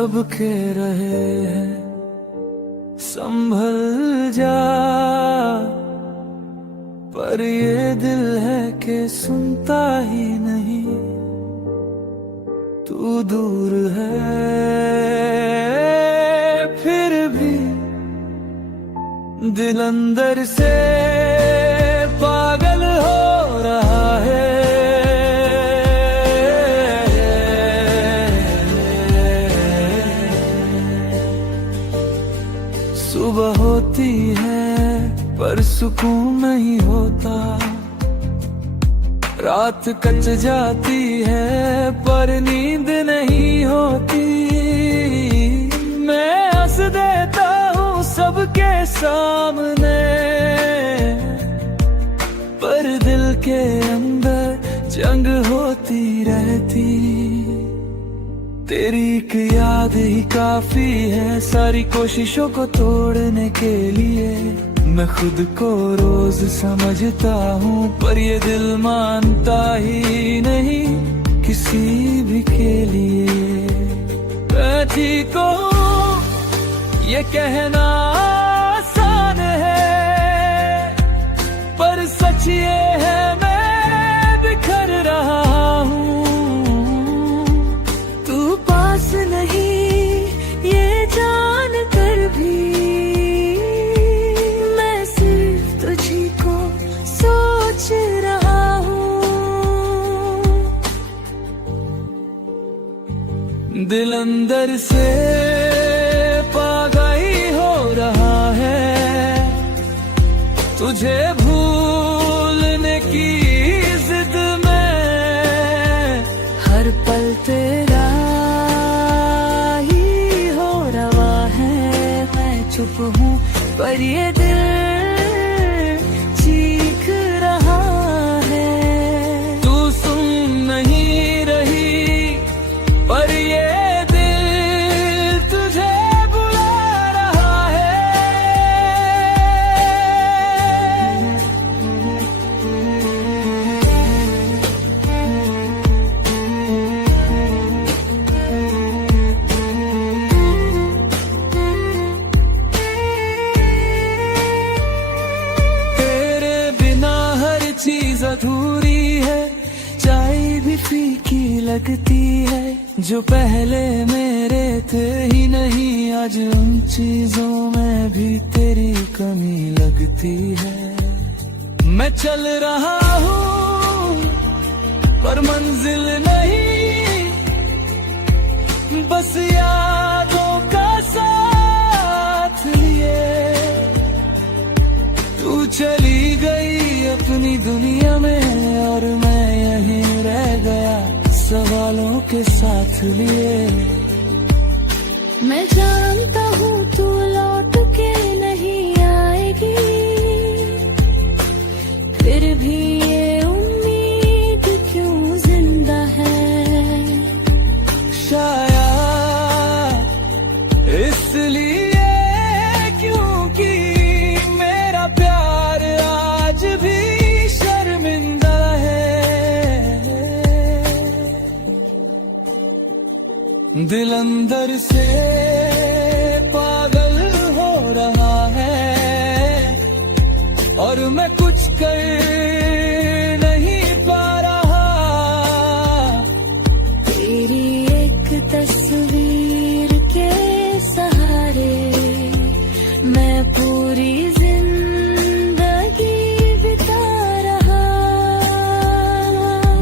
सबके रहे हैं, संभल जा। पर ये दिल है कि सुनता ही नहीं, तू दूर है फिर भी दिल अंदर से पागल हो रहा है। सुबह होती है पर सुकून नहीं होता, रात कट जाती है पर नींद नहीं होती। मैं हंस देता हूँ सबके सामने, पर दिल के अंदर जंग होती रहती। तेरी एक याद ही काफी है सारी कोशिशों को तोड़ने के लिए। मैं खुद को रोज समझता हूँ पर ये दिल मानता ही नहीं किसी भी के लिए। मैं ठीक हूँ ये कहना आसान है, पर सच ये है मैं बिखर रहा हूँ। तू पास नहीं ये जान कर भी, मैं सिर्फ तुझी को सोच रहा हूँ। दिल अंदर से पागल हो रहा है, तुझे भूलने की जिद में। हर पल तेरा ही हो रहा है, मैं चुप हूँ पर ये दिल चीख रहा है। तू सुन नहीं रही पर ये दिल तुझे बुला रहा है। तेरे बिना हर चीज अधूरी है, चाय भी फीकी लगती है। जो पहले मेरे थे ही नहीं, आज उन चीजों में भी तेरी कमी लगती है। मैं चल रहा हूँ पर मंजिल नहीं, बस यादों का साथ लिए। तू चली गई अपनी दुनिया में और मैं यहीं रह गया सवालों के साथ लिए। मैं जानता हूँ तू लौट के नहीं आएगी, फिर भी ये उम्मीद क्यों जिंदा है। शायद इसलिए क्योंकि मेरा प्यार आज भी शर्मिंदा है। दिल अंदर से पागल हो रहा है और मैं कुछ कर नहीं पा रहा। तेरी एक तस्वीर के सहारे मैं पूरी जिंदगी बिता रहा।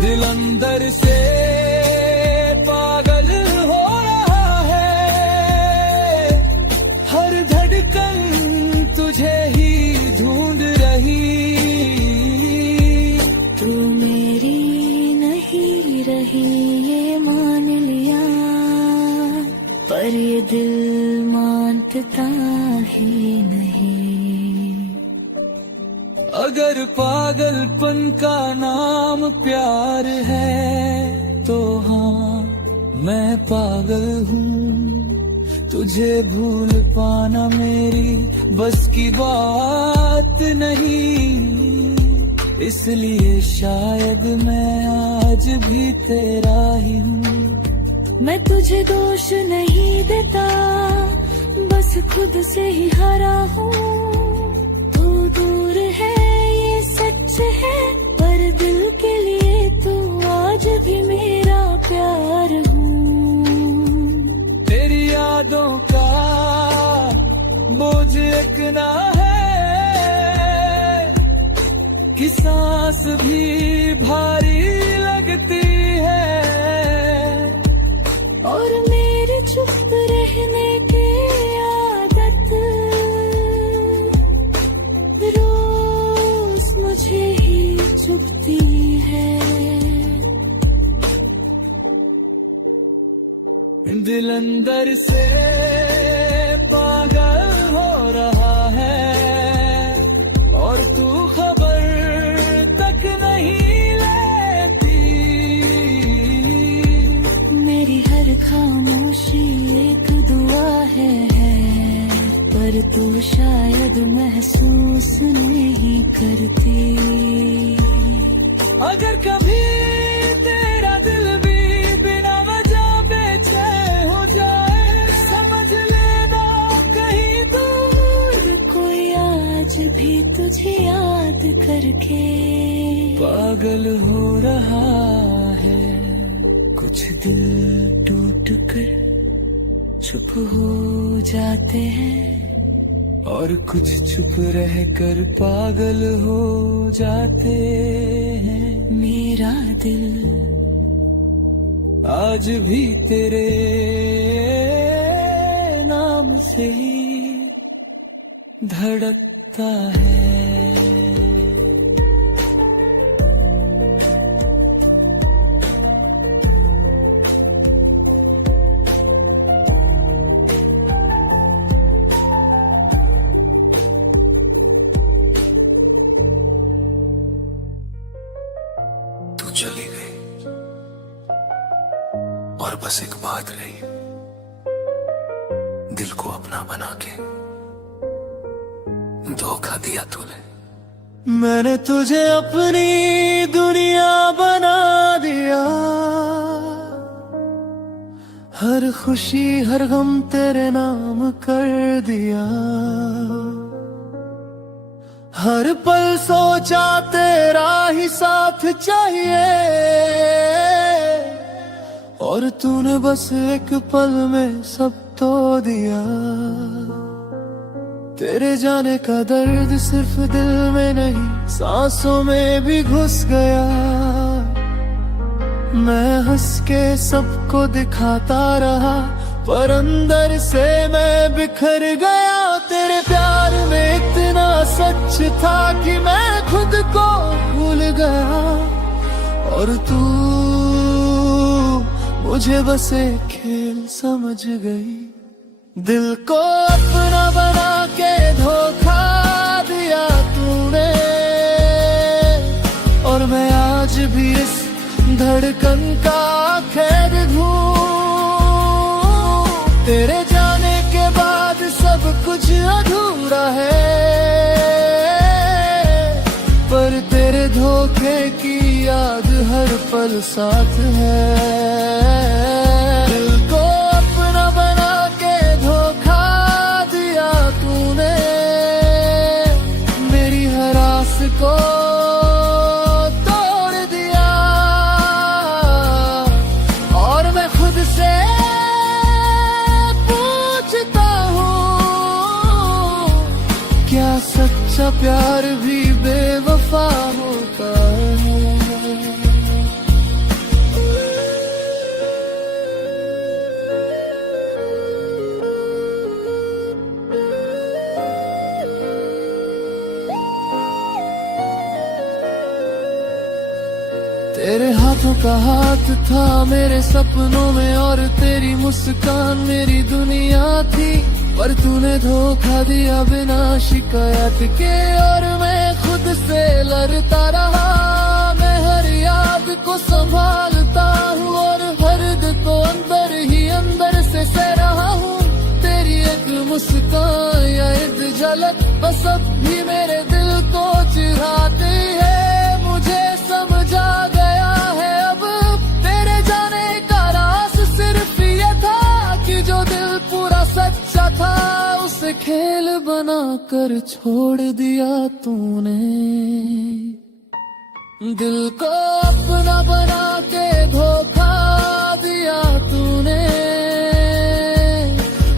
दिल अंदर से पागल हो रहा है, हर धड़कन तुझे ही ढूंढ रही। तू मेरी नहीं रही ये मान लिया, पर ये दिल मानता ही नहीं। अगर पागलपन का नाम प्यार है तो हाँ मैं पागल हूँ। तुझे भूल पाना मेरी बस की बात नहीं, इसलिए शायद मैं आज भी तेरा ही हूँ। मैं तुझे दोष नहीं देता, बस खुद से ही हारा हूँ। तू दूर है ये सच है, पर दिल के लिए तू आज भी मेरा प्यार हूँ। तेरी यादों का बोझ इतना है कि सांस भी भारी लगती है। और मेरी चुप रहने की आदत रोज मुझे ही चुभती है। दिल अंदर से पागल हो रहा है और तू खबर तक नहीं लेती। मेरी हर खामोशी एक दुआ है, पर तू शायद महसूस नहीं करती। अगर कभी तेरा दिल भी बिना वजह बेचैन हो जाए, समझ लेना कहीं दूर कोई आज भी तुझे याद करके पागल हो रहा है। कुछ दिल टूट कर चुप हो जाते हैं और कुछ चुप रहकर पागल हो जाते हैं। मेरा दिल आज भी तेरे नाम से ही धड़कता है। तू चली गई और बस एक बात रही, दिल को अपना बना के धोखा दिया तूने। मैंने तुझे अपनी दुनिया बना दिया, हर खुशी हर गम तेरे नाम कर दिया। हर पल सोचा तेरा ही साथ चाहिए, और तूने बस एक पल में सब तो दिया। तेरे जाने का दर्द सिर्फ दिल में नहीं सांसों में भी घुस गया। मैं हंस के सबको दिखाता रहा, पर अंदर से मैं बिखर गया। तेरे प्यार में इतना सच था कि मैं खुद को भूल गया, और तू मुझे बस एक खेल समझ गई। दिल को अपना बना के धोखा दिया तूने, और मैं आज भी इस धड़कन का कैद हूँ। तेरे जाने के बाद सब कुछ अधूरा है, पर तेरे धोखे की याद हर पल साथ है। दिल को अपना बना के धोखा दिया तूने, मेरी हर आस को तोड़ दिया। और मैं खुद से पूछता हूँ, क्या सच्चा प्यार भी बेवफा होता है? तेरे हाथों का हाथ था मेरे सपनों में, और तेरी मुस्कान मेरी दुनिया थी। पर तूने धोखा दिया बिना शिकायत के, और मैं खुद से लड़ता रहा। मैं हर याद को संभालता हूँ, और हर्द को अंदर ही अंदर से सह रहा हूँ। तेरी एक मुस्कान या एक झलक बस अब भी मेरे दिल को चिढ़ाती है। मुझे समझा गया है अब तेरे जाने का राज सिर्फ से खेल बना कर छोड़ दिया तूने, दिल को अपना बना के धोखा दिया तूने।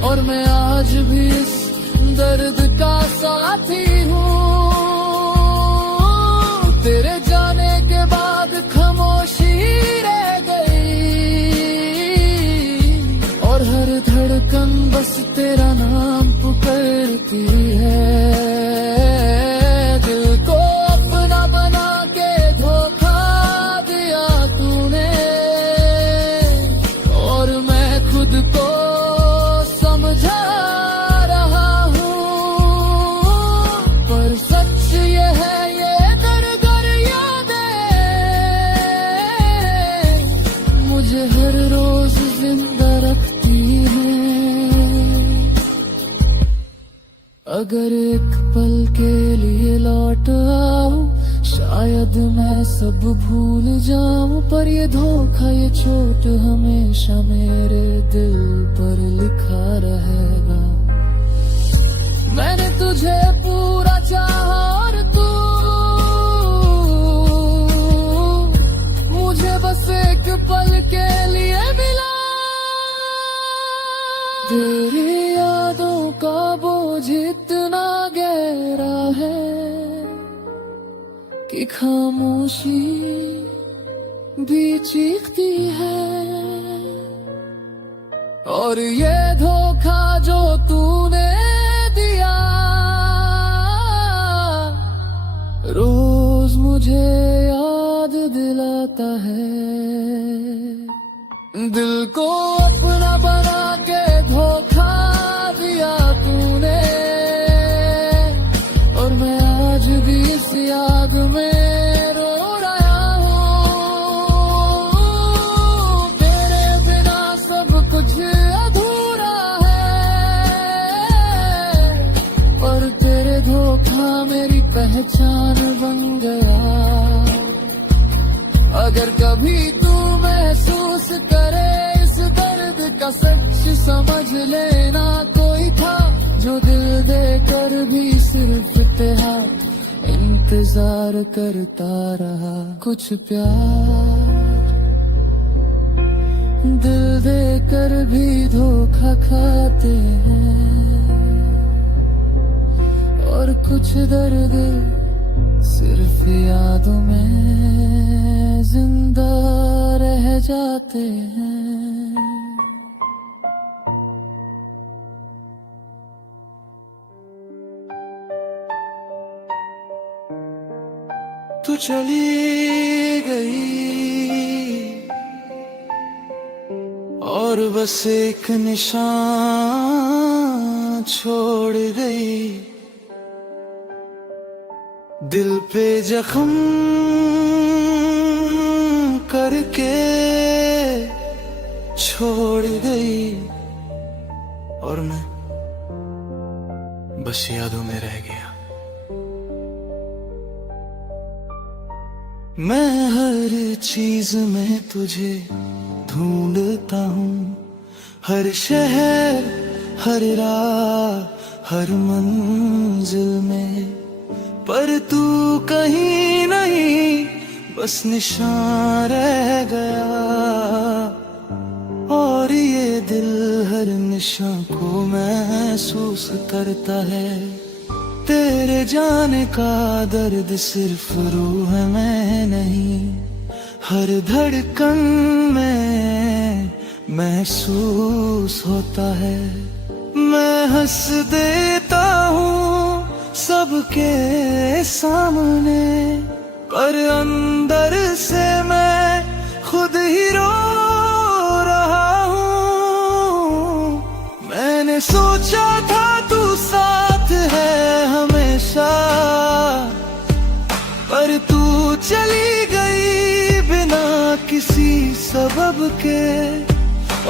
और मैं आज भी इस दर्द का साथी हूँ, तेरे जाने के बाद खामोशी रह गई, और हर धड़कन बस तेरा नाम पुकारती है। दिल को अपना बना के धोखा दिया तूने, और मैं खुद को समझा रहा हूँ, पर सच ये है ये दर-दर यादें मुझे हर रोज जिंदा रखती हैं। अगर एक पल के लिए लौट आऊं, शायद मैं सब भूल जाऊं, पर ये धोखा ये चोट हमेशा मेरे दिल पर लिखा रहेगा। मैंने तुझे पूरा चाहा और तू मुझे बस एक पल के लिए मिला। तेरी यादों का बोझ इतना गहरा है कि खामोशी भी चीखती है, और ये धोखा जो तूने दिया रोज मुझे याद दिलाता है। दिल को अपना बना के धोखा दिया तूने, और मैं आज भी इस याद में रो रहा हूँ। तेरे बिना सब कुछ अधूरा है, और तेरे धोखा मेरी पहचान बन गया। अगर कभी तू महसूस करे इस दर्द का सच, समझ लेना कोई था जो दिल देकर भी सिर्फ तेरा इंतजार करता रहा। कुछ प्यार दिल देकर भी धोखा खाते हैं, और कुछ दर्द सिर्फ यादों में जिंदा रह जाते हैं। तू चली गई और बस एक निशान छोड़ गई, दिल पे जख्म करके छोड़ गई, और मैं बस यादों में रह गया। मैं हर चीज में तुझे ढूंढता हूँ, हर शहर हर राह हर मंजिल में, पर तू कहीं नहीं बस निशान रह गया। और ये दिल हर निशान को महसूस करता है, तेरे जाने का दर्द सिर्फ रूह में नहीं, हर धड़कन में महसूस होता है। मैं हंस देता हूँ सबके सामने, पर अंदर से मैं खुद ही रो रहा हूँ। मैंने सोचा था तू साथ है हमेशा, पर तू चली गई बिना किसी सबब के,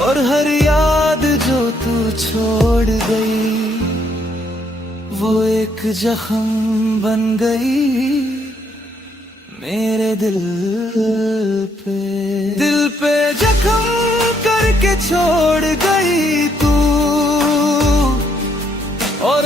और हर याद जो तू छोड़ गई वो एक जख्म बन गई मेरे दिल पे जख्म करके छोड़ गई तू, और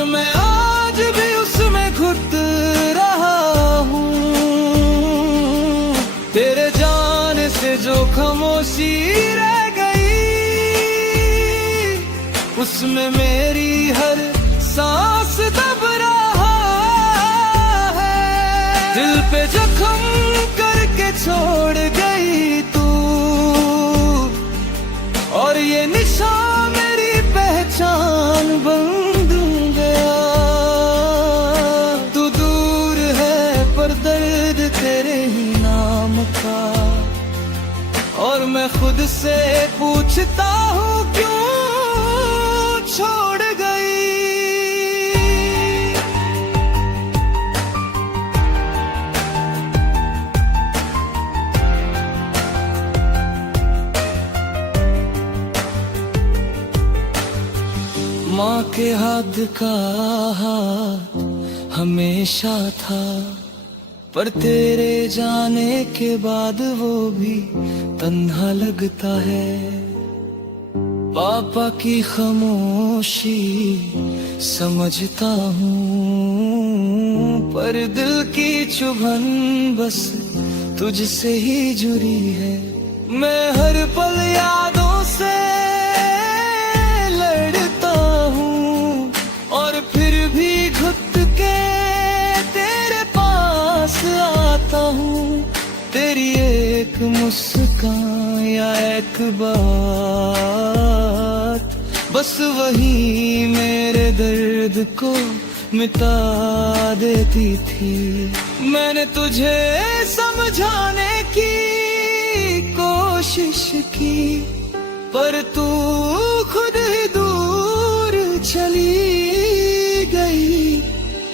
हर सांस दब रहा है। दिल पे जख्म करके छोड़ गई तू, और ये निशान मेरी पहचान बन गया। तू दूर है पर दर्द तेरे ही नाम का, और मैं खुद से पूछता हूँ क्यों छोड़ गई। माँ के हाथ का हाथ हमेशा था, पर तेरे जाने के बाद वो भी तन्हा लगता है। पापा की खामोशी समझता हूँ, पर दिल की चुभन बस तुझसे ही जुड़ी है। मैं हर पल यादों से लड़ता हूँ, और फिर भी घुट के तेरे पास आता हूँ। तेरी एक मुस्कान या एक बात, बस वही मेरे दर्द को मिटा देती थी। मैंने तुझे समझाने की कोशिश की, पर तू खुद ही दूर चली गई,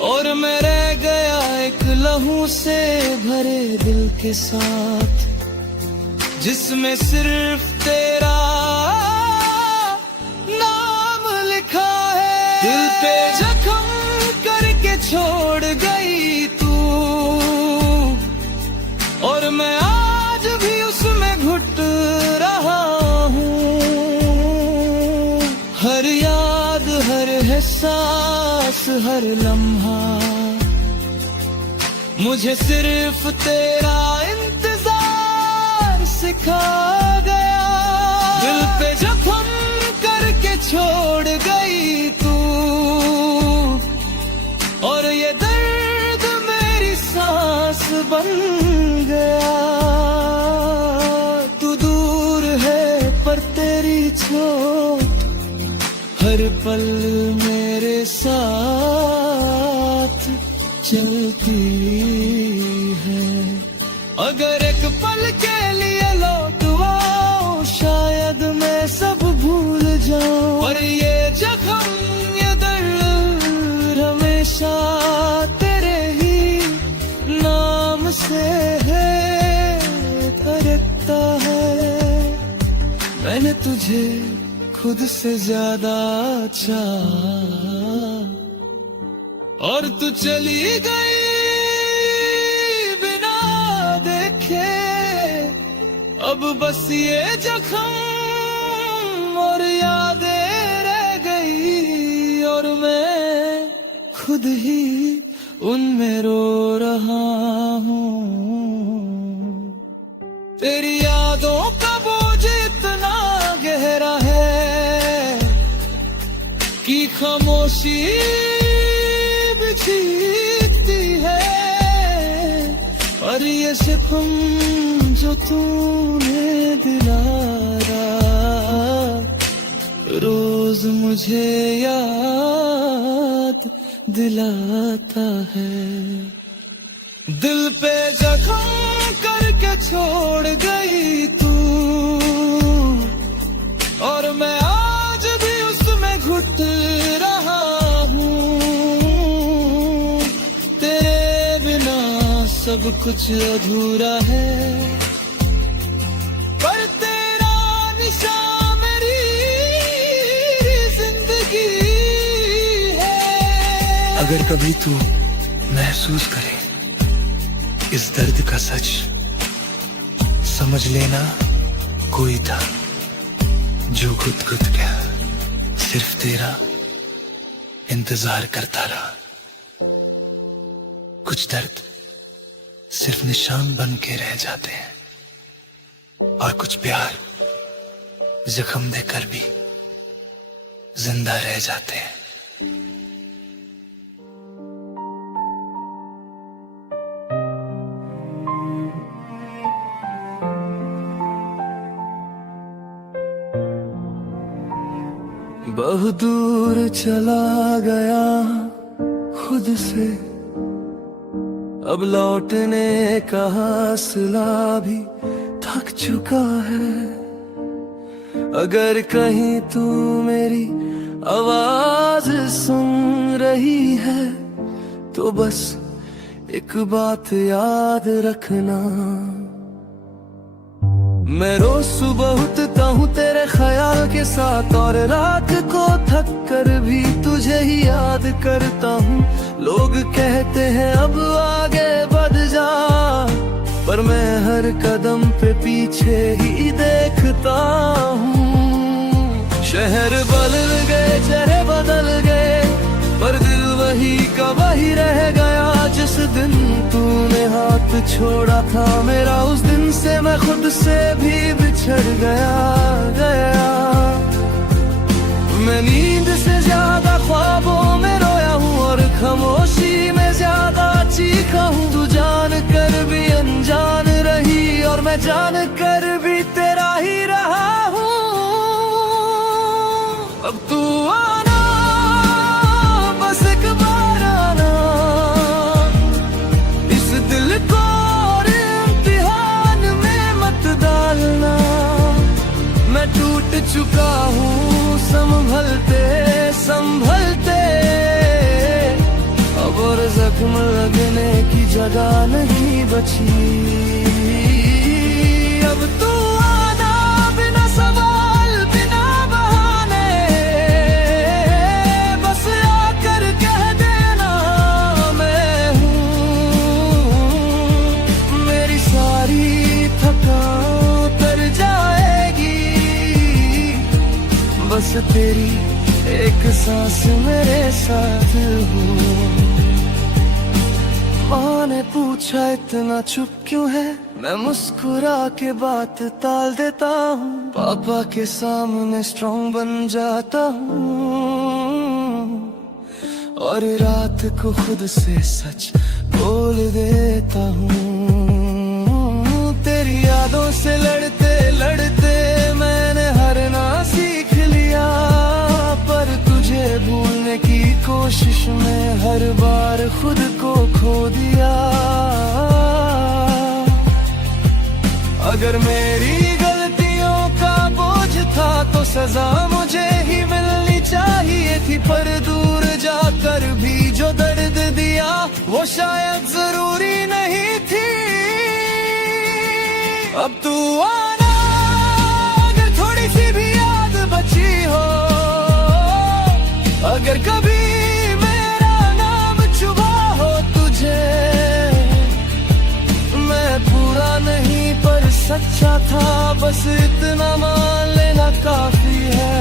और मैं रह गया एक लहू से भरे दिल के साथ, जिसमें सिर्फ तेरा नाम लिखा है। दिल पे जख्म करके छोड़ गई तू, और मैं आज भी उसमें घुट रहा हूँ। हर याद, हर एहसास, हर लम्हा मुझे सिर्फ तेरा इंतजार सिखा गया। दिल पे जख्म करके छोड़ गई तू, और ये दर्द मेरी सांस बन गया। तू दूर है पर तेरी चोट हर पल मेरे साथ चलती है। अगर एक पल के लिए लौट आओ, शायद मैं सब भूल जाऊं, पर ये जख्म, ये दर्द हमेशा तेरे ही नाम से है, धड़कता है। मैंने तुझे खुद से ज्यादा चाहा, और तू चली गई बिना देखे। अब बस ये जख्म और यादें रह गई, और मैं खुद ही उनमें रो रहा हूँ। तेरी यादों का बोझ इतना गहरा है कि खामोशी जीतती है, और ये सितम जो तूने दिलाया रोज मुझे याद दिलाता है। दिल पे जख्म करके छोड़ गई तू, और मैं आज भी उसमें घुट रहा हूँ। तेरे बिना सब कुछ अधूरा है, पर तेरा निशान मेरी जिंदगी है। अगर कभी तू महसूस करे इस दर्द का सच, समझ लेना कोई था जो खुद खुद गया, सिर्फ तेरा इंतजार करता रहा। कुछ दर्द सिर्फ निशान बन के रह जाते हैं, और कुछ प्यार जख्म देकर भी जिंदा रह जाते हैं। बहुत दूर चला गया खुद से, अब लौटने का हौसला भी थक चुका है। अगर कहीं तू मेरी आवाज सुन रही है तो बस एक बात याद रखना, मैं रोज सुबह उठता हूँ तेरे ख्याल के साथ, और रात को थक कर भी तुझे ही याद करता हूँ। लोग कहते हैं अब आगे बढ़ जा, पर मैं हर कदम पे पीछे ही देखता हूँ। शहर बदल गए, चेहरे बदल गए, पर दिल वही का वही रह गया। जिस दिन तूने हाथ छोड़ा था मेरा, उस दिन से मैं खुद से भी बिछड़ गया। मैं नींद से ज्यादा ख्वाबों में रोया हूँ, और खामोशी में ज्यादा चीखा हूँ। तू जान कर भी अनजान रही, और मैं जान कर भी तेरा ही रहा हूँ। अब तू आना, बस एक बार आना, इस दिल को और इम्तिहान में मत डालना। मैं टूट चुका हूँ संभलते संभलते, अब और जख्म लगने की जगह नहीं बची। अब तू आना, बिना सवाल बिना बहाने, बस आकर कह देना मैं हूँ। मेरी सारी थकान उतर जाएगी, बस तेरी एक सांस मेरे साथ हो। माँ ने पूछा इतना चुप क्यों है, मैं मुस्कुरा के बात टाल देता हूँ। पापा के सामने स्ट्रॉन्ग बन जाता हूँ, और रात को खुद से सच बोल देता हूँ। तेरी यादों से लड़ते लड़ते मैंने हारना सीख लिया, पर तुझे भूलने की कोशिश में हर बार खुद को खो दिया। अगर मेरी गलतियों का बोझ था तो सजा मुझे ही मिलनी चाहिए थी, पर दूर जाकर भी जो दर्द दिया वो शायद जरूरी नहीं थी। अब तू आना, अगर थोड़ी सी भी याद बची हो, अगर कभी मेरा नाम चुभा हो तुझे, मैं पूरा नहीं पर सच्चा था, बस इतना मान लेना काफी है।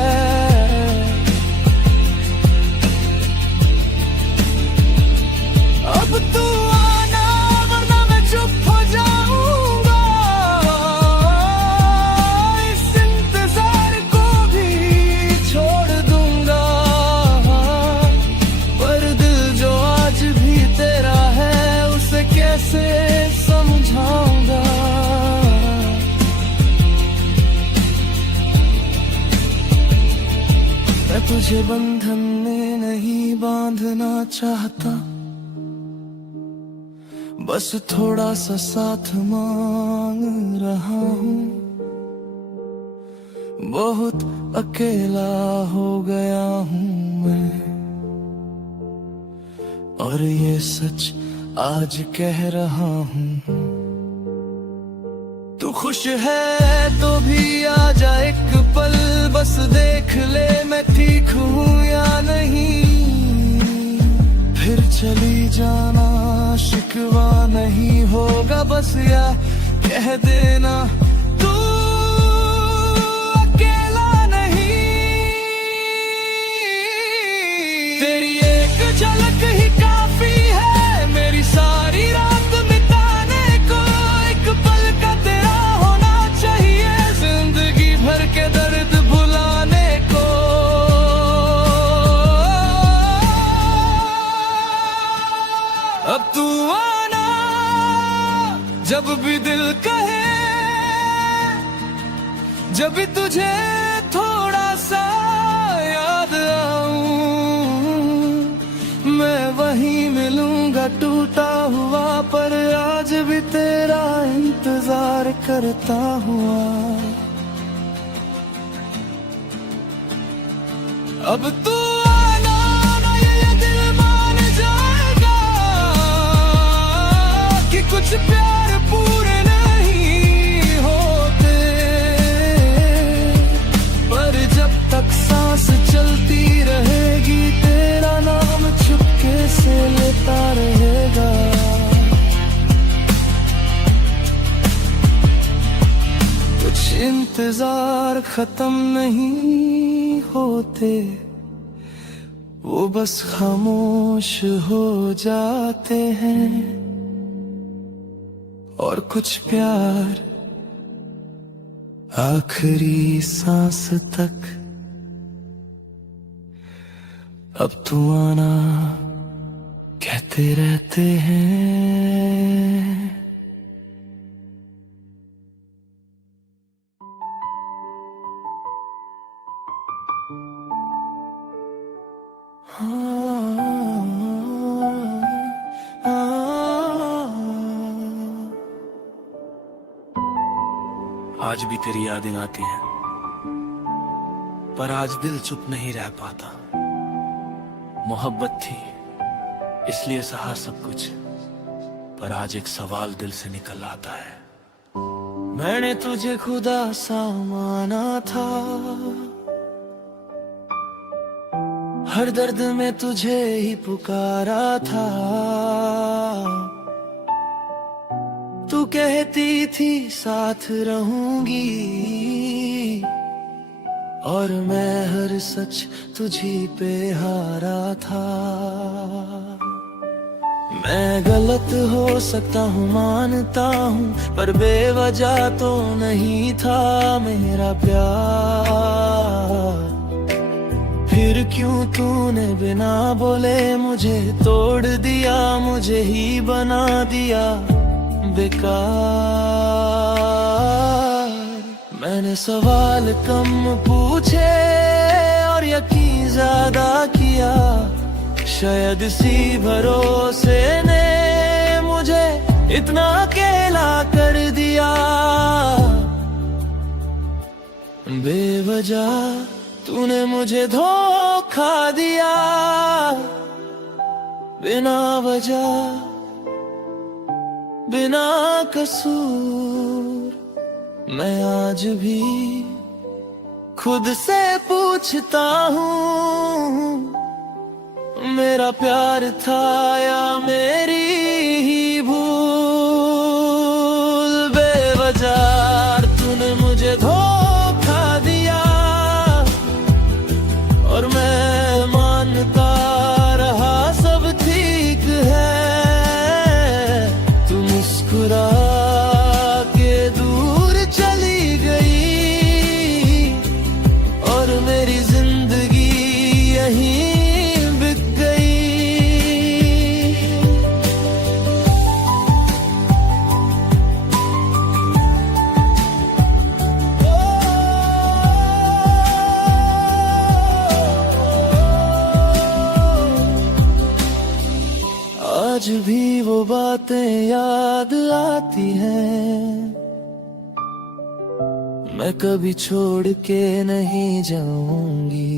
अब तू आना, वरना मैं चुप हो जाऊंगा। इस इंतजार को भी छोड़ दूंगा, पर दिल जो आज भी तेरा है उसे कैसे समझाऊंगा। मैं तुझे बंधन में नहीं बांधना चाहता, बस थोड़ा सा साथ मांग रहा हूँ। बहुत अकेला हो गया हूँ मैं, और ये सच आज कह रहा हूँ। तू खुश है तो भी आ जा एक पल, बस देख ले मैं ठीक हूँ या नहीं। फिर चली जाना, शिकवा नहीं होगा, बस या कह देना तू अकेला नहीं। तेरी एक झलक ही काफी है मेरी सारी रात बिताने को, एक पल का तेरा होना चाहिए जिंदगी भर के दर्द भुलाने को। जब भी दिल कहे, जब भी तुझे थोड़ा सा याद आऊं, मैं वहीं मिलूंगा टूटा हुआ, पर आज भी तेरा इंतजार करता हुआ। अब तू आना ना, ये दिल मान जाएगा कि कुछ प्यार पूरे नहीं होते, पर जब तक सांस चलती रहेगी तेरा नाम चुपके से लेता रहेगा। कुछ इंतजार खत्म नहीं होते, वो बस खामोश हो जाते हैं, और कुछ प्यार आखिरी सांस तक। अब तू आना कहते रहते हैं। आज भी तेरी यादें आती हैं, पर आज दिल चुप नहीं रह पाता। मोहब्बत थी इसलिए सहा सब कुछ, पर आज एक सवाल दिल से निकल आता है। मैंने तुझे खुदा सा माना था, हर दर्द में तुझे ही पुकारा था। तू कहती थी साथ रहूंगी, और मैं हर सच तुझी पे हारा था। मैं गलत हो सकता हूँ मानता हूँ, पर बेवजह तो नहीं था मेरा प्यार। फिर क्यों तूने बिना बोले मुझे तोड़ दिया, मुझे ही बना दिया बेकार। मैंने सवाल कम पूछे और यकीन ज्यादा किया, शायद इसी भरोसे ने मुझे इतना अकेला कर दिया। बेवजह तूने मुझे धोखा दिया, बिना वजह बिना कसूर। मैं आज भी खुद से पूछता हूँ, मेरा प्यार था या मेरी ही भूल। बेवजह तूने मुझे धोखा दिया, और मैं मानता रहा सब ठीक है। तू मुस्कुरा के दूर चली गई, और मेरी जिंदगी यहीं बिक गई। आज भी वो बातें याद आती हैं, मैं कभी छोड़ के नहीं जाऊंगी।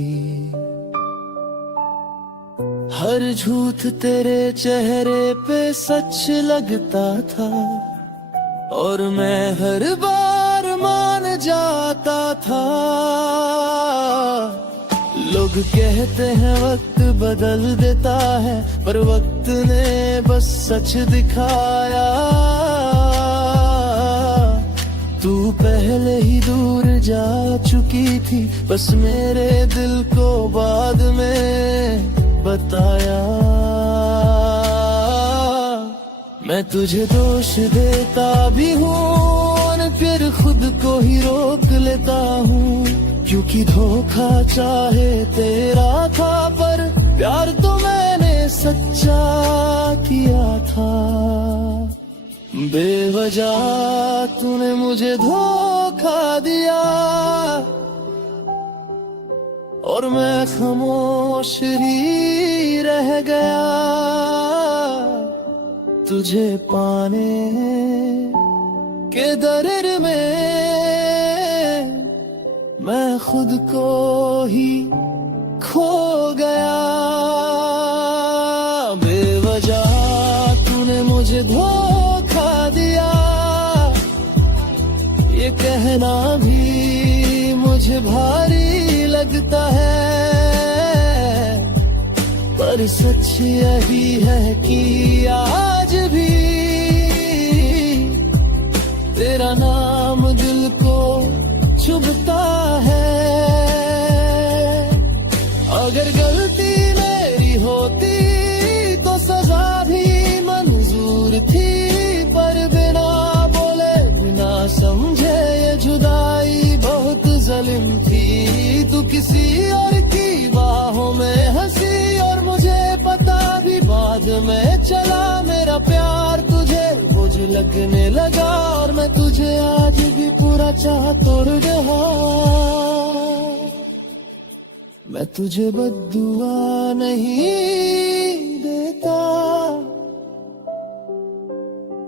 हर झूठ तेरे चेहरे पे सच लगता था, और मैं हर बार मान जाता था। लोग कहते हैं वक्त बदल देता है, पर वक्त ने बस सच दिखाया। तू पहले ही दूर जा चुकी थी, बस मेरे दिल को बाद में बताया। मैं तुझे दोष देता भी हूँ, और फिर खुद को ही रोक लेता हूँ, क्योंकि धोखा चाहे तेरा था, पर प्यार तो मैंने सच्चा किया था। बेवजह तूने मुझे धोखा दिया और मैं खामोश ही रह गया। तुझे पाने के दर्द में मैं खुद को ही खो गया। बेवजह तूने मुझे धोखा दिया, ये कहना भी मुझे भारी लगता है, पर सच यही है कि आज भी तेरा नाम दिल को चुभता है। अगर गलती मेरी होती तो सजा भी मंजूर थी, पर बिना बोले बिना समझे ये जुदाई बहुत जालिम थी। तू किसी और की बाहों में हंसी और मुझे पता भी बाद में चला, मेरा प्यार तुझे बोझ लगने लगा और मैं तुझे आज भी पूरा चाह तोड़ रहा। मैं तुझे बद्दुआ नहीं देता,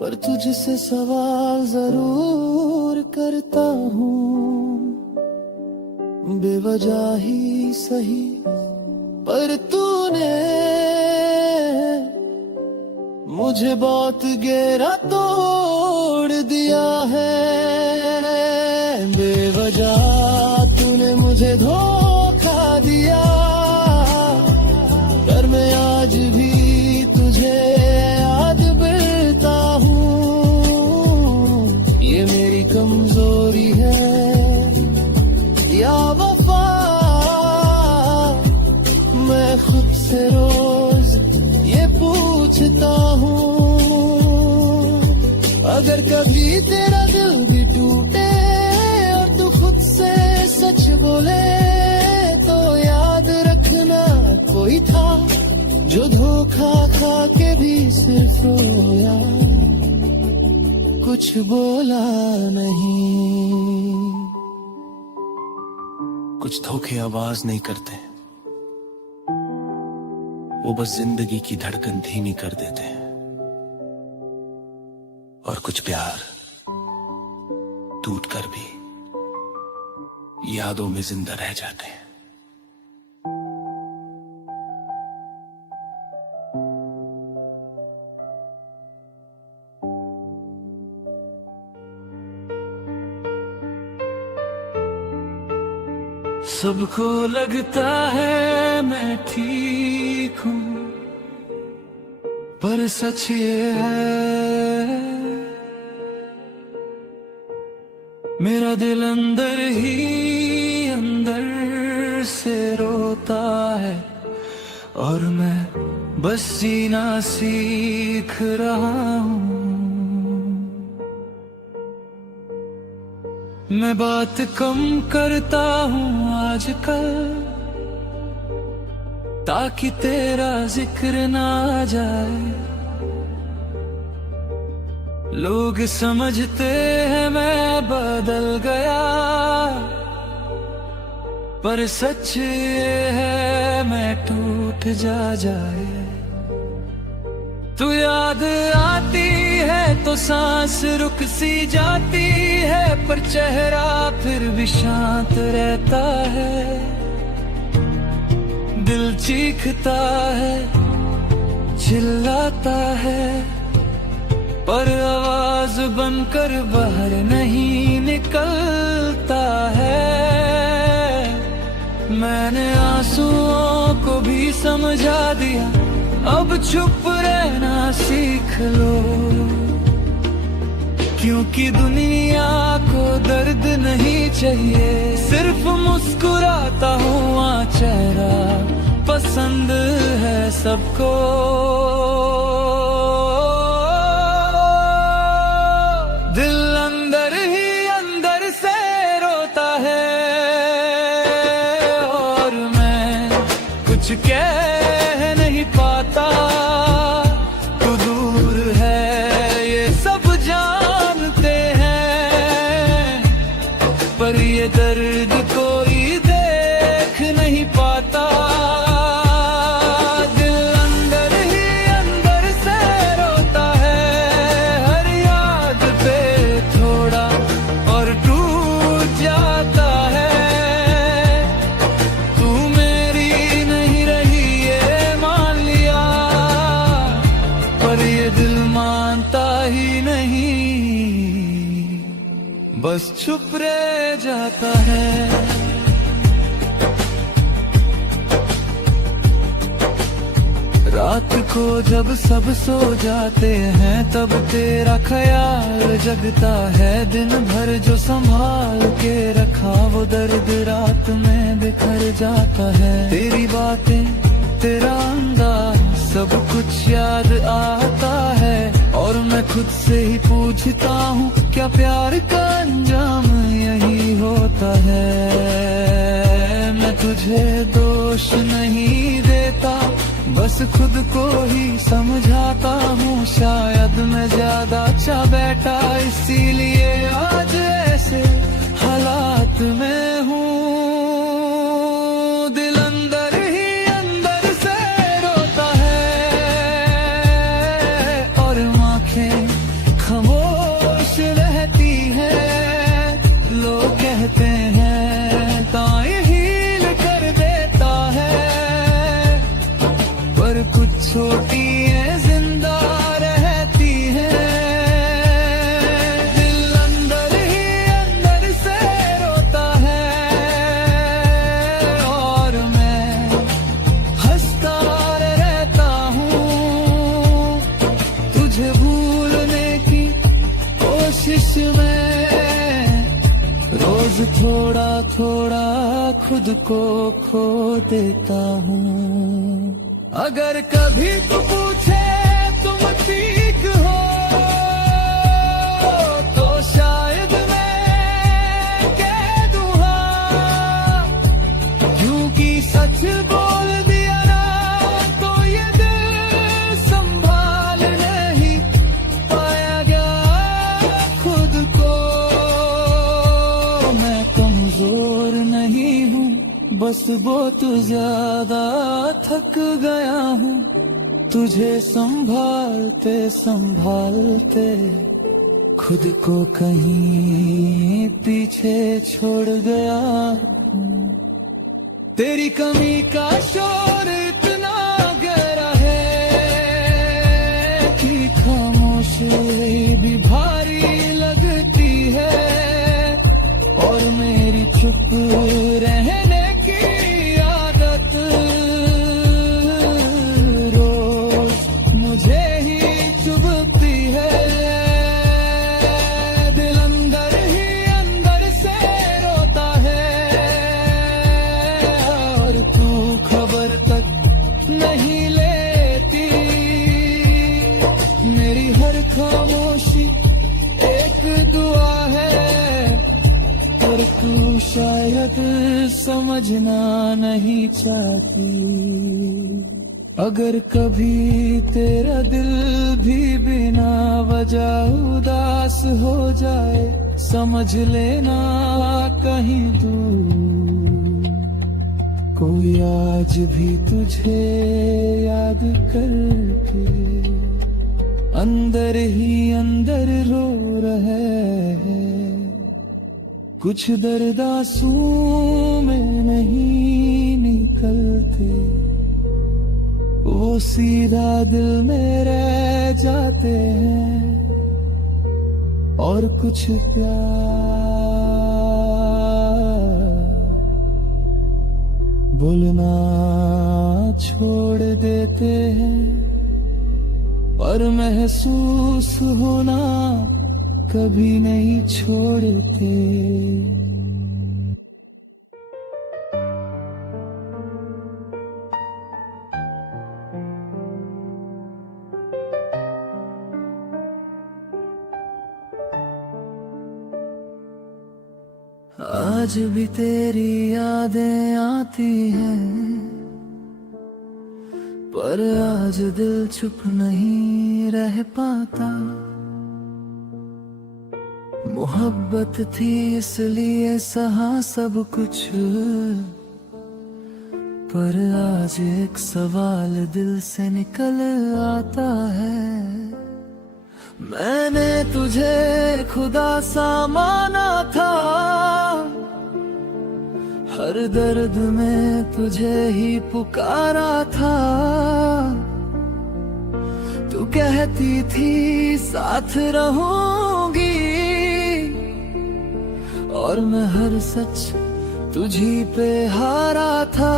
पर तुझसे सवाल जरूर करता हूँ। बेवजह ही सही पर तूने मुझे बहुत गहरा तोड़ दिया है। बेवजह तूने मुझे धोखा दिया, पर मैं आज भी तुझे याद करता हूँ। ये मेरी कमजोरी है या वफा, मैं खुद से रोज ये पूछता हूँ। अगर कभी तेरा दिल भी टूटे और तू खुद से सच बोले तो याद रखना कोई था जो धोखा खा के भी सिर्फ रोया, कुछ बोला नहीं। कुछ धोखे आवाज नहीं करते, वो बस जिंदगी की धड़कन धीमी कर देते हैं। और कुछ प्यार टूट कर भी यादों में जिंदा रह जाते हैं। सबको लगता है मैं ठीक हूँ, पर सच ये है मेरा दिल अंदर ही अंदर से रोता है, और मैं बस जीना सीख रहा हूँ। मैं बात कम करता हूँ आजकल, ताकि तेरा जिक्र ना जाए। लोग समझते हैं मैं बदल गया, पर सच ये है मैं टूट जाए। तू याद आती है तो सांस रुक सी जाती है, पर चेहरा फिर भी शांत रहता है। दिल चीखता है, चिल्लाता है, पर आवाज बनकर बाहर नहीं निकलता है। मैंने आंसुओं को भी समझा दिया, अब चुप रहना सीख लो, क्योंकि दुनिया को दर्द नहीं चाहिए, सिर्फ मुस्कुराता हुआ चेहरा पसंद है सबको। दिल अंदर ही अंदर से रोता है, और मैं कुछ कह नहीं पाता। तू दूर है ये सब जान बस चुप रह जाता है। रात को जब सब सो जाते हैं तब तेरा ख्याल जगता है। दिन भर जो संभाल के रखा वो दर्द रात में बिखर जाता है। तेरी बातें तेरा अंदाज सब कुछ याद आता है और मैं खुद से ही पूछता हूँ क्या प्यार का अंजाम यही होता है। मैं तुझे दोष नहीं देता बस खुद को ही समझाता हूँ। शायद मैं ज्यादा अच्छा बैठा इसीलिए आज ऐसे हालात में हूँ। दिल अंदर ही अंदर से रोता है और आँखें खामोश रहती हैं। लोग कहते हैं ताए हील कर देता है पर कुछ छोटी है जिंदा रहती है। दिल अंदर ही अंदर से रोता है और मैं हंसता रहता हूँ। तुझे भूलने की कोशिश में रोज थोड़ा थोड़ा खुद को खो देता हूँ। अगर कभी तू पूछे तुम ठीक हो तो शायद मैं कह दूँ हाँ, क्योंकि सच बोल दिया ना तो ये दिल संभाल नहीं पाया गया खुद को। मैं कमजोर नहीं हूँ बस बहुत ज्यादा थक गया हूँ। तुझे संभालते संभालते खुद को कहीं पीछे छोड़ गया हूँ। तेरी कमी का शोर इतना गहरा है कि खामोशी भी भारी लगती है और मेरी चुप रहने की आदत रोज मुझे ही चुभती है। दिल अंदर ही अंदर से रोता है और तू खबर तक नहीं लेती। मेरी हर खामोशी एक दुआ है पर तू शायद समझना नहीं चाहती। अगर कभी तेरा दिल भी बिना वजह उदास हो जाए समझ लेना कहीं दूर कोई आज भी तुझे याद करके अंदर ही अंदर रो रहे हैं। कुछ दर्द आंसू में नहीं निकलते वो सीधा दिल में रह जाते हैं और कुछ प्यार बोलना छोड़ देते हैं पर महसूस होना कभी नहीं छोड़ते। आज भी तेरी यादें आती हैं पर आज दिल चुप नहीं रह पाता। मोहब्बत थी इसलिए सहा सब कुछ पर आज एक सवाल दिल से निकल आता है। मैंने तुझे खुदा सा माना था हर दर्द में तुझे ही पुकारा था। तू कहती थी साथ रहूंगी और मैं हर सच तुझी पे हारा था।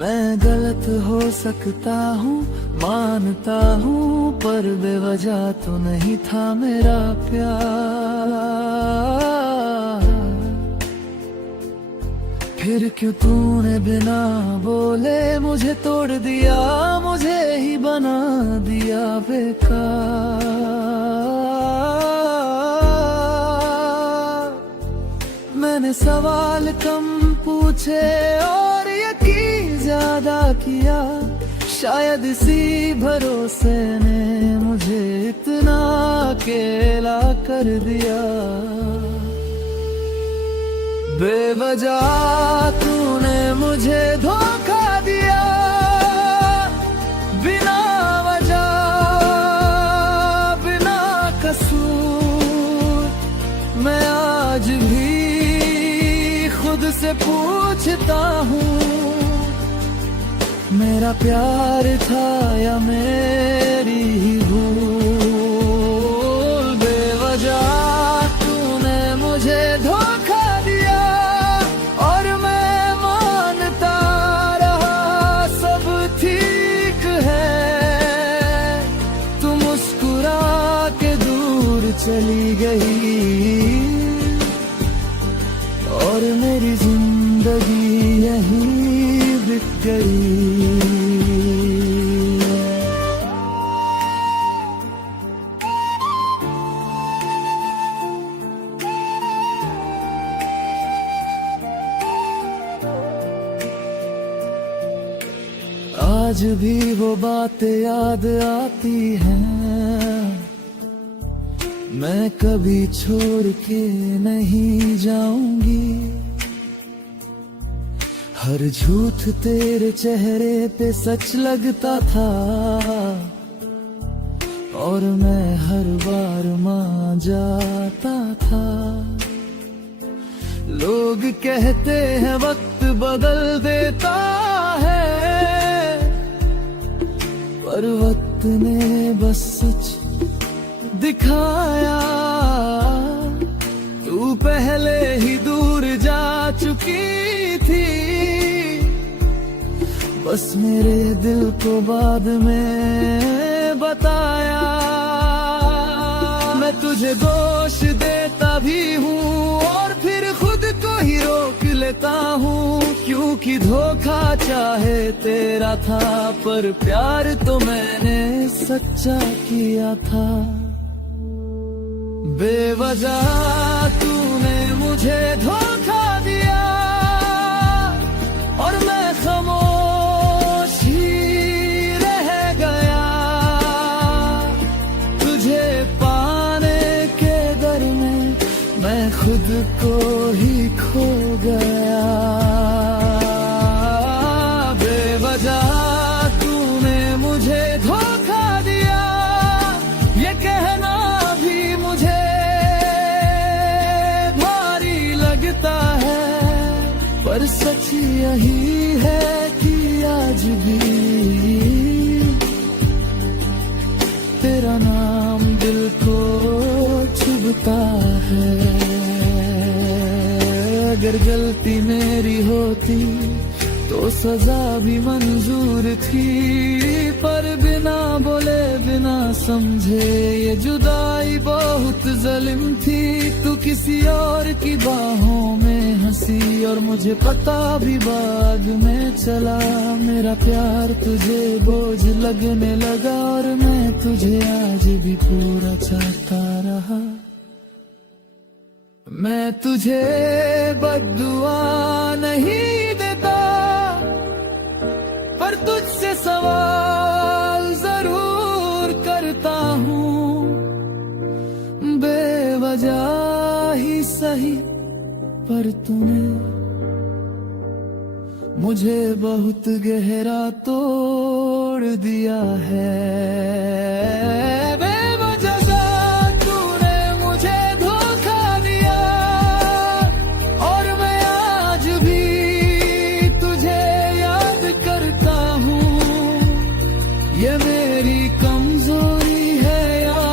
मैं गलत हो सकता हूँ मानता हूँ, पर बेवजह तो नहीं था मेरा प्यार। फिर क्यों तूने बिना बोले मुझे तोड़ दिया, मुझे ही बना दिया बेकार। मैंने सवाल कम पूछे और यकीन ज्यादा किया, शायद इसी भरोसे ने मुझे इतना अकेला कर दिया। बेवजह तूने मुझे धोखा दिया, बिना वजह बिना कसूर। मैं आज भी खुद से पूछता हूँ, मेरा प्यार था या मेरी ही भूल। बेवजह तूने मुझे धोखा दिया और मैं मानता रहा सब ठीक है। तू मुस्कुरा के दूर चली गई और मेरी जिंदगी यहीं बिक गई। आज भी वो बातें याद आती हैं, मैं कभी छोड़ के नहीं जाऊंगी। हर झूठ तेरे चेहरे पे सच लगता था और मैं हर बार मान जाता था। लोग कहते हैं वक्त बदल देता है, पर वक्त ने बस सच दिखाया। तू पहले ही दूर जा चुकी थी, बस मेरे दिल को बाद में बताया। मैं तुझे दोष देता भी हूँ और फिर खुद को ही रोक लेता हूँ, क्योंकि धोखा चाहे तेरा था पर प्यार तो मैंने सच्चा किया था। बेवजह तूने मुझे धोखा दिया और मैं खामोश ही रह गया। तुझे पाने के दर में मैं खुद को ही खो गया। बेवजह तूने मुझे धोखा दिया, ये कहना भी मुझे भारी लगता है, पर सच यही है कि आज भी तेरा नाम दिल को चुभता है। अगर गलती मेरी होती तो सजा भी मंजूर थी, पर बिना बोले बिना समझे ये जुदाई बहुत जालिम थी। तू किसी और की बाहों में हंसी और मुझे पता भी बाद में चला। मेरा प्यार तुझे बोझ लगने लगा और मैं तुझे आज भी पूरा चाहता रहा। मैं तुझे बद्दुआ नहीं देता, पर तुझसे सवाल जरूर करता हूँ। बेवजह ही सही पर तूने मुझे बहुत गहरा तोड़ दिया है। ये मेरी कमजोरी है या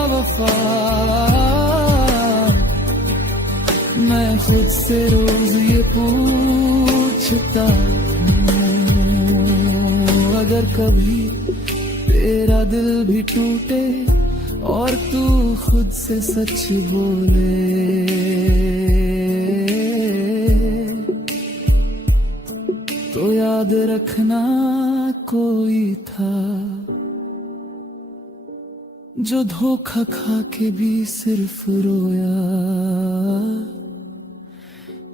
सोचता अगर कभी तेरा दिल भी टूटे और तू खुद से सच बोले, तो याद रखना कोई था जो धोखा खा के भी सिर्फ रोया,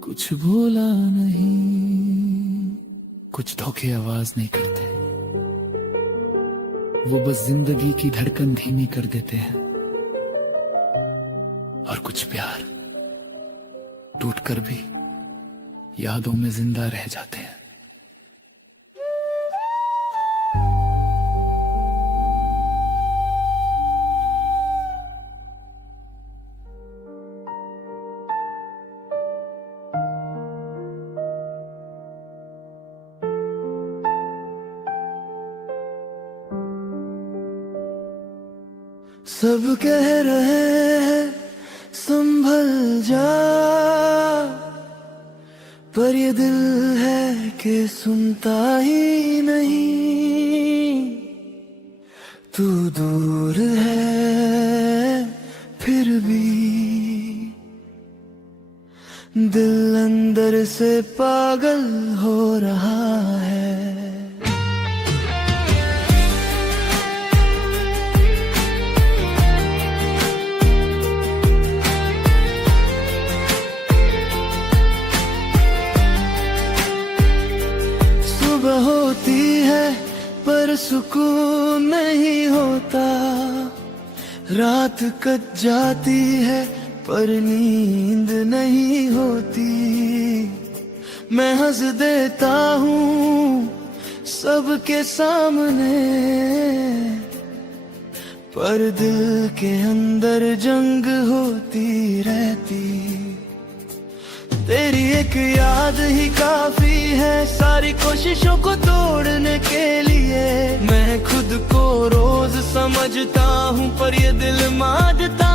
कुछ बोला नहीं। कुछ धोखे आवाज नहीं करते, वो बस जिंदगी की धड़कन धीमी कर देते हैं। और कुछ प्यार टूटकर भी यादों में जिंदा रह जाते हैं। सब कह रहे हैं संभल जा, पर ये दिल है कि सुनता ही नहीं। तू दूर है फिर भी दिल अंदर से पागल हो रहा है। होती है पर सुकून नहीं होता, रात कट जाती है पर नींद नहीं होती। मैं हंस देता हूँ सबके सामने, पर दिल के अंदर जंग होती रहती। तेरी एक याद ही काफी है सारी कोशिशों को तोड़ने के लिए। मैं खुद को रोज समझता हूँ पर ये दिल मानता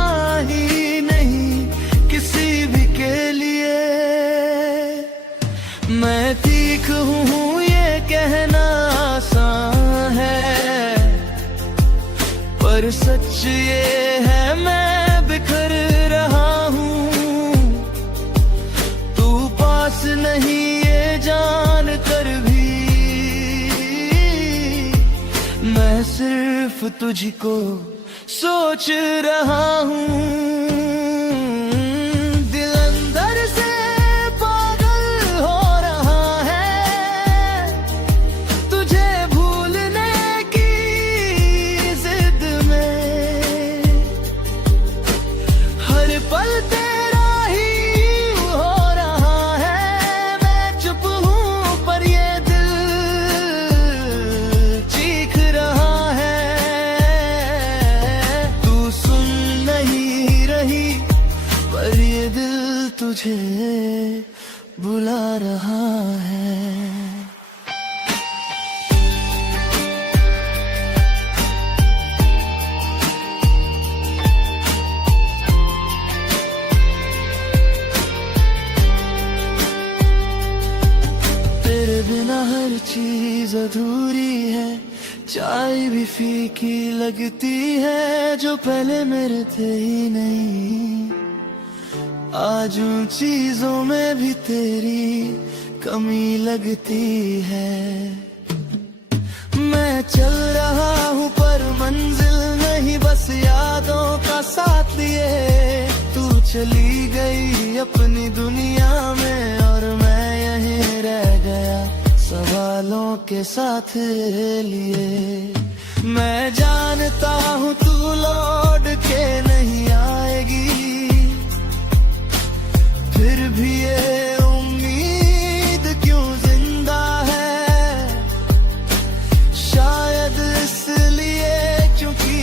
ही नहीं किसी भी के लिए। मैं ठीक हूँ ये कहना आसान है, पर सच ये है मैं बिखर रहा हूँ। नहीं ये जान कर भी मैं सिर्फ तुझको सोच रहा हूँ। दिल अंदर से पागल हो रहा है तुझे भूलने की जिद में। हर पल तेरा ही तुझे बुला रहा है। तेरे बिना हर चीज अधूरी है, चाय भी फीकी लगती है। जो पहले मेरे थे ही नहीं, आज उन चीजों में भी तेरी कमी लगती है। मैं चल रहा हूँ पर मंजिल नहीं, बस यादों का साथ लिए। तू चली गई अपनी दुनिया में और मैं यहीं रह गया सवालों के साथ लिए। मैं जानता हूँ तू लौट के नहीं आएगी, फिर भी ये उम्मीद क्यों जिंदा है। शायद इसलिए क्योंकि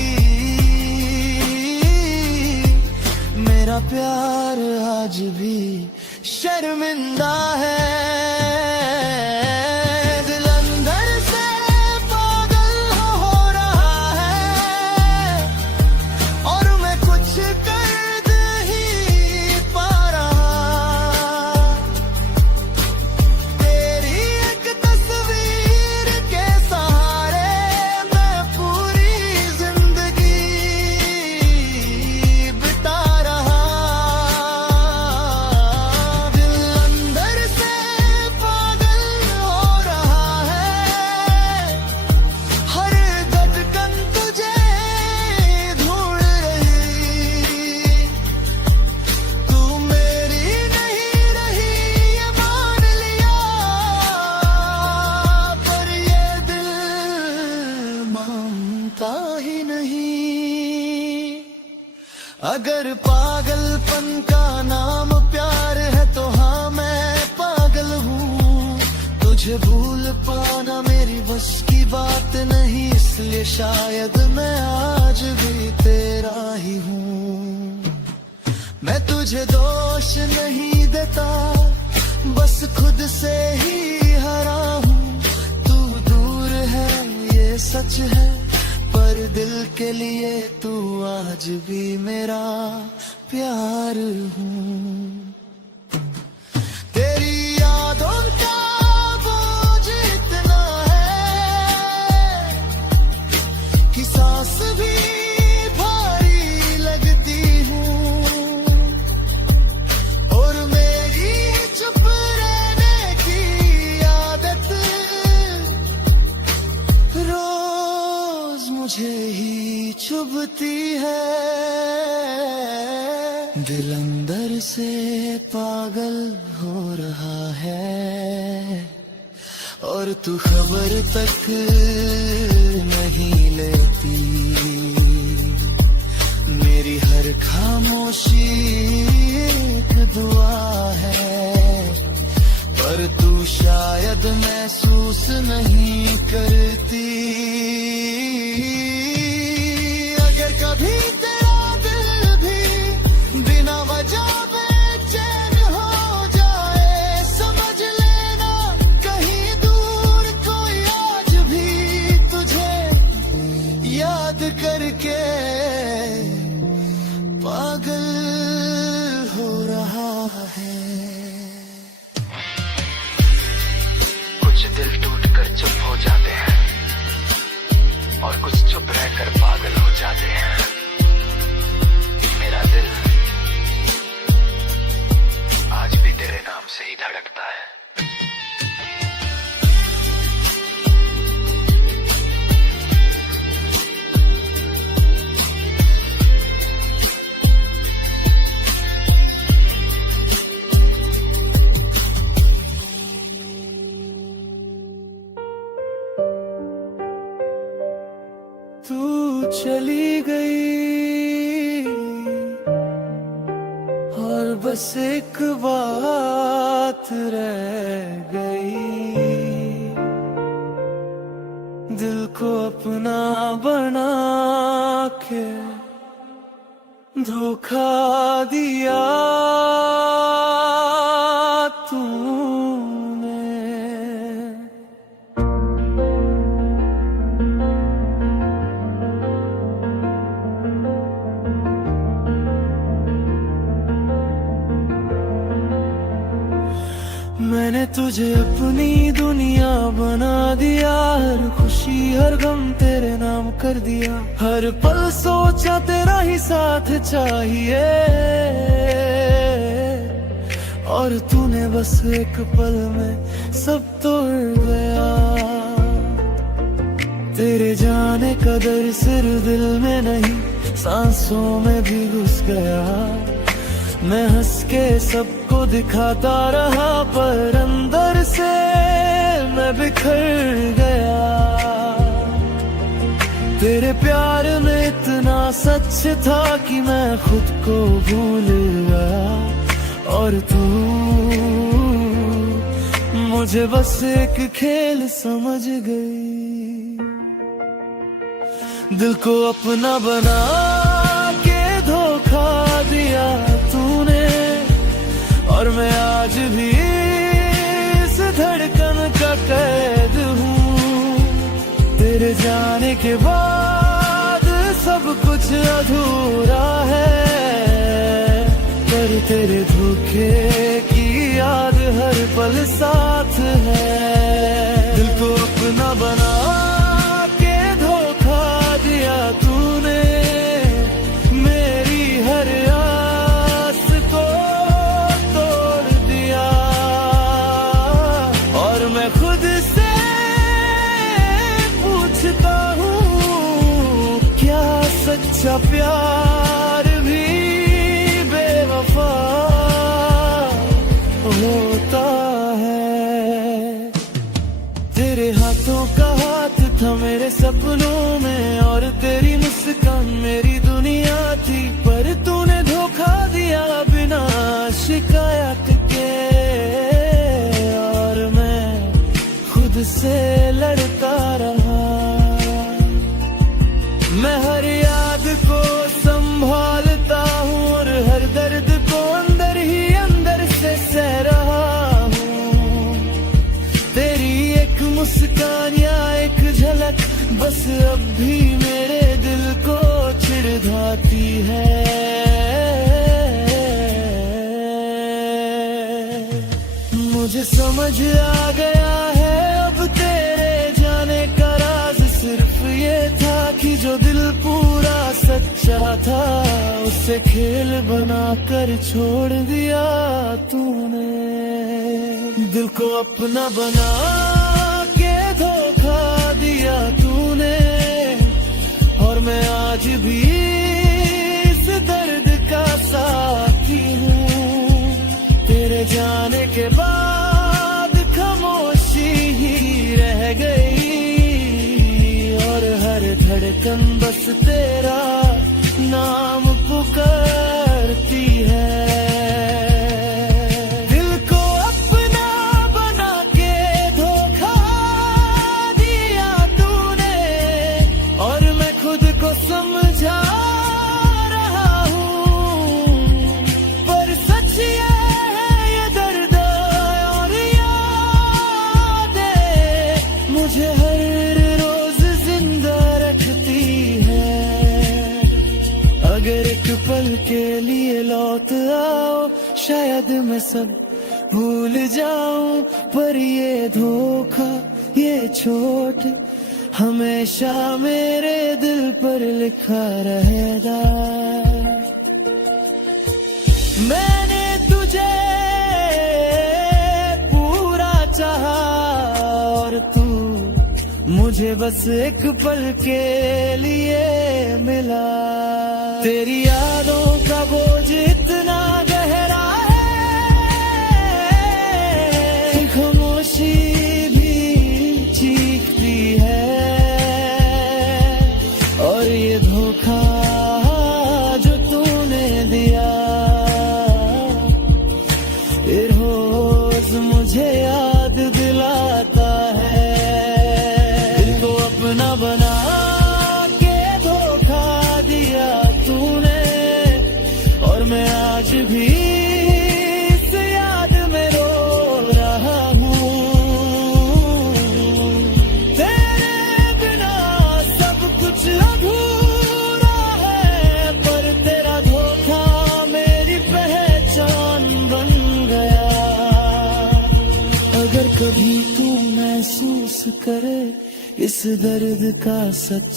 मेरा प्यार आज भी शर्मिंदा है। दिल अंदर से पागल हो रहा है और मैं कुछ कर ही पा रहा। अगर पागलपन का नाम प्यार है तो हाँ मैं पागल हूँ। तुझे भूल पाना मेरी बस की बात नहीं, इसलिए शायद मैं आज भी तेरा ही हूँ। मैं तुझे दोष नहीं देता, बस खुद से ही हरा हूँ। तू दूर है ये सच है, पर दिल के लिए तू आज भी मेरा प्यार हूँ। तेरी यादों का बोझ इतना है कि सांस भी भारी लगती हूँ, और मेरी चुप रहने की आदत रोज मुझे ही चुभती है। दिल अंदर से पागल हो रहा है, और तू खबर तक नहीं लेती। मेरी हर खामोशी एक दुआ है, पर तू शायद महसूस नहीं करती। अगर कभी तेरा दिल भी बिना वजह बेचैन हो जाए, समझ लेना कहीं दूर कोई आज भी तुझे याद करके पागल हो रहा है। कुछ दिल टूट कर चुप हो जाते हैं, और कुछ चुप रहकर पागल हो जाते हैं। मेरा दिल आज भी तेरे नाम से ही धड़कता है। तू चली गई और बस एक बात रह गई, दिल को अपना बना के धोखा दिया तूने। मैंने तुझे अपनी दुनिया बना दिया, हर खुशी हर गम तेरे नाम कर दिया। हर पल सोचा तेरा ही साथ चाहिए, और तूने बस एक पल में सब तोड़ गया। तेरे जाने का दर्द सिर्फ दिल में नहीं, सांसों में भी घुस गया। मैं हंस के सबको दिखाता रहा, पर अंदर से मैं बिखर गया। तेरे प्यार में इतना सच था कि मैं खुद को भूल गया, और तू मुझे बस एक खेल समझ गई। दिल को अपना बना के धोखा दिया तूने, और मैं आज भी इस धड़कन का कैद हूँ। तेरे जाने के बाद सब कुछ अधूरा है, पर तेरे धोखे की याद हर पल साथ है। दिल को अपना बना के धोखा दिया तूने, मेरी हर आस को तोड़ दिया। और मैं खुद से पूछता हूँ, क्या सच्चा प्यार भी बेवफा होता है? तेरे हाथों का हाथ था मेरे सपनों में, और तेरी मुस्कान मेरी दुनिया थी, पर तूने खुद से लड़ता रहा। मैं हर याद को संभालता हूँ और हर दर्द को अंदर ही अंदर से सह रहा हूँ। तेरी एक मुस्कान या एक झलक बस अब भी मेरे दिल को चिढ़ाती है। मुझे समझ आ गया है अब तेरे जाने का राज सिर्फ ये था कि जो दिल पूरा सच्चा था उसे खेल बनाकर छोड़ दिया तूने। दिल को अपना बना के धोखा दिया तूने और मैं आज भी इस दर्द का साथी हूँ। तेरे जाने के बाद खामोशी ही रह गई और हर धड़कन बस तेरा नाम पुकारती है। दिल को अपना बना के धोखा दिया तूने और मैं खुद को समझा रहा हूँ। पर सच ये है ये दर्द और यादें मुझे हर रोज जिंदा रखती है। अगर एक पल के लिए लौट आओ शायद मैं सब भूल जाऊं, पर ये धोखा ये चोट हमेशा मेरे दिल पर लिखा रहेगा। मैंने तुझे पूरा चाहा और तू मुझे बस एक पल के लिए मिला। तेरी यादों का बोझ इतना गहरा है, खामोशी भी चीखती है और ये धोखा जो तूने दिया ये रोज मुझे याद दिलाता है। दिल को अपना बना के धोखा दिया तूने और मैं आज भी इस याद में रो रहा हूँ। तेरे बिना सब कुछ अधूरा है, पर तेरा धोखा मेरी पहचान बन गया। अगर कभी तू महसूस करे इस दर्द का सच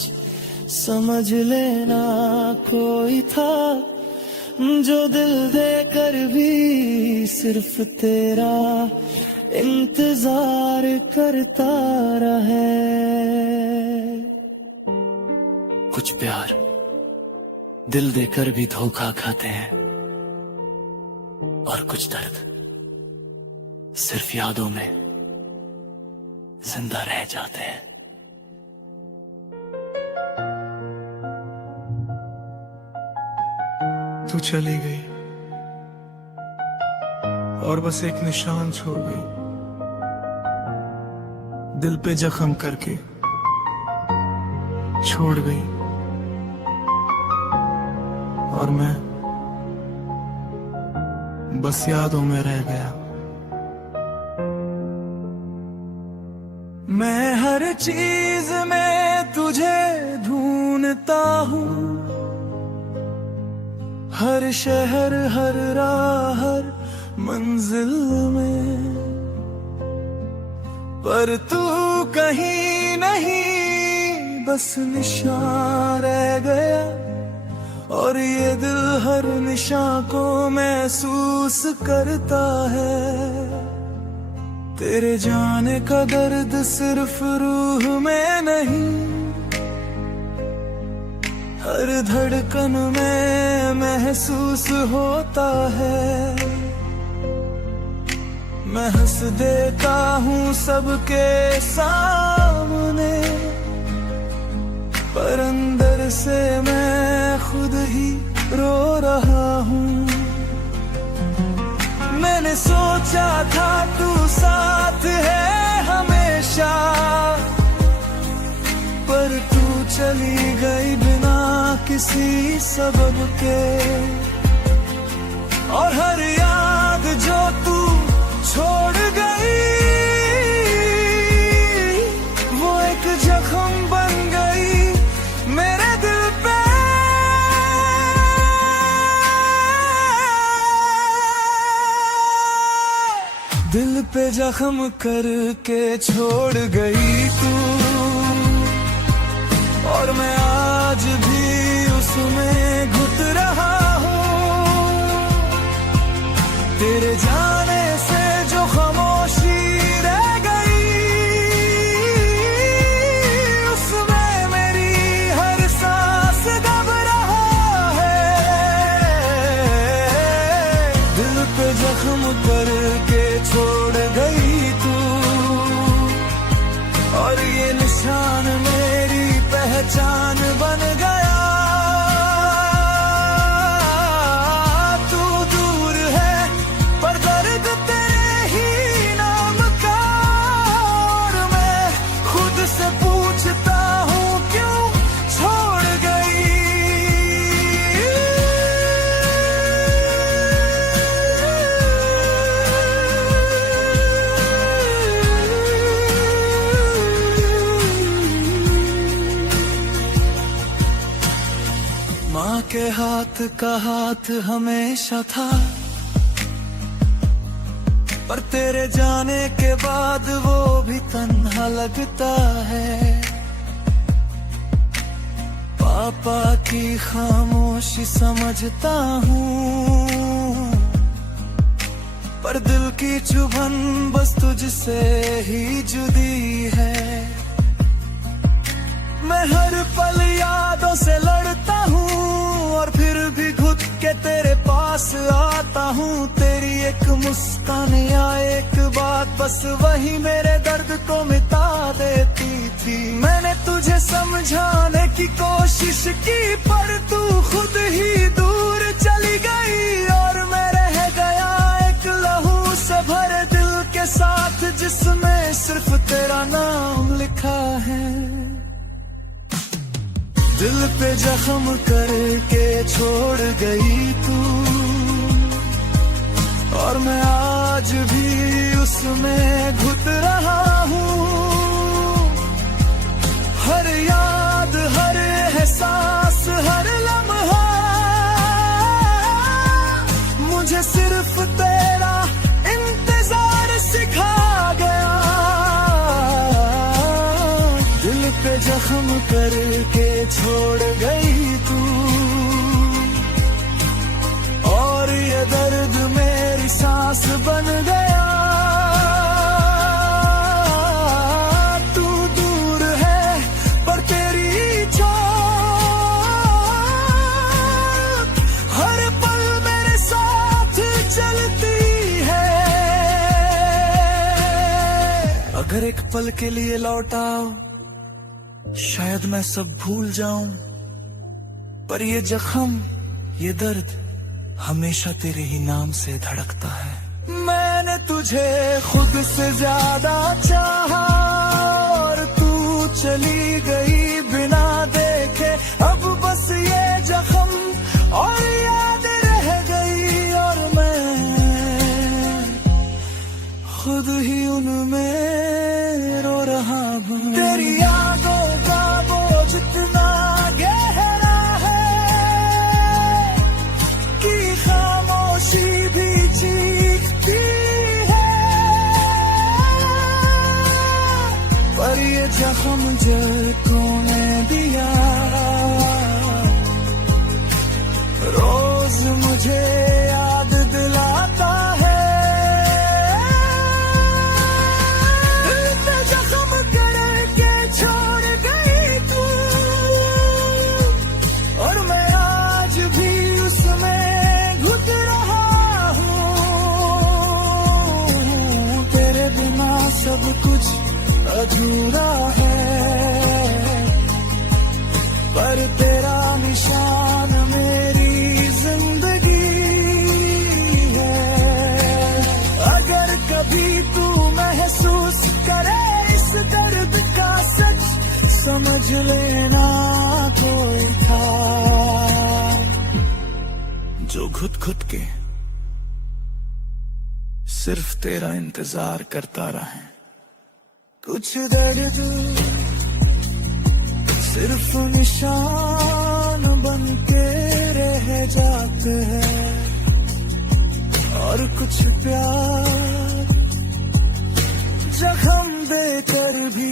समझ लेना कोई था जो दिल देकर भी सिर्फ तेरा इंतजार करता रहे। कुछ प्यार दिल देकर भी धोखा खाते हैं और कुछ दर्द सिर्फ यादों में जिंदा रह जाते हैं। तू चली गई और बस एक निशान छोड़ गई, दिल पे जख्म करके छोड़ गई और मैं बस यादों में रह गया। मैं हर चीज में तुझे ढूंढता हूँ, हर शहर हर राह हर मंजिल में, पर तू कहीं नहीं बस निशान रह गया और ये दिल हर निशान को महसूस करता है। तेरे जाने का दर्द सिर्फ रूह में नहीं हर धड़कन में महसूस होता है। मैं हंस देता हूँ सबके सामने, पर अंदर से मैं खुद ही रो रहा हूँ। मैंने सोचा था तू साथ है हमेशा, चली गई बिना किसी सबब के, और हर याद जो तू छोड़ गई वो एक जख्म बन गई मेरे दिल पे। दिल पे जख्म करके छोड़ गई तू, और मैं आज भी उसमें घुट रहा हूँ। तेरे जाने से जो खामोशी रह गई उसमें मेरी हर सांस दब रहा है। दिल पे जख्म करके छोड़ गई तू, और ये निशान मेरी पहचान बन गया। तू दूर है पर दर्द तेरे ही नाम का, और मैं खुद से पूछता हूँ क्यों छोड़ गई। माँ के हाथ का हाथ हमेशा था, पर तेरे जाने के बाद वो भी तन्हा लगता है। पापा की खामोशी समझता हूँ, पर दिल की चुभन बस तुझसे ही जुदी है। मैं हर पल यादों से लड़ता हूँ, और फिर भी घुट के तेरे पास आता हूँ। तेरी एक मुस्कान या एक बात बस वही मेरे दर्द को मिटा देती थी। मैंने तुझे समझाने की कोशिश की, पर तू खुद ही दूर चली गई, और मैं रह गया एक लहू से भरे दिल के साथ, जिसमें सिर्फ तेरा नाम लिखा है। दिल पे जख्म करके छोड़ गई तू, और मैं आज भी उसमें घुट रहा हूँ। हर याद, हर एहसास, हर लम्हा मुझे सिर्फ तेरा इंतजार सिखा गया। दिल पे जख्म करके छोड़ गई तू, और ये दर्द मेरी सांस बन गया। तू दूर है पर तेरी चोट हर पल मेरे साथ चलती है। अगर एक पल के लिए लौट आओ, शायद मैं सब भूल जाऊं, पर ये जख्म, ये दर्द हमेशा तेरे ही नाम से धड़कता है। मैंने तुझे खुद से ज्यादा चाहा, और तू चली गई बिना देखे। अब बस ये जख्म और याद रह गई, और मैं खुद ही उनमें रो रहा हूँ। तेरी यादों का बोझ इतना गहरा है कि खामोशी भी चीखती है, पर ये जख्म झलकों में दिया रोज मुझे याद दिलाता है। सब कुछ अधूरा है, पर तेरा निशान मेरी जिंदगी है। अगर कभी तू महसूस करे इस दर्द का सच, समझ लेना जो घुट घुट के सिर्फ तेरा इंतजार करता रहे। कुछ दर्द सिर्फ निशान बन के रह जाते हैं, और कुछ प्यार जख्म देकर भी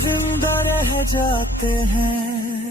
जिंदा रह जाते हैं।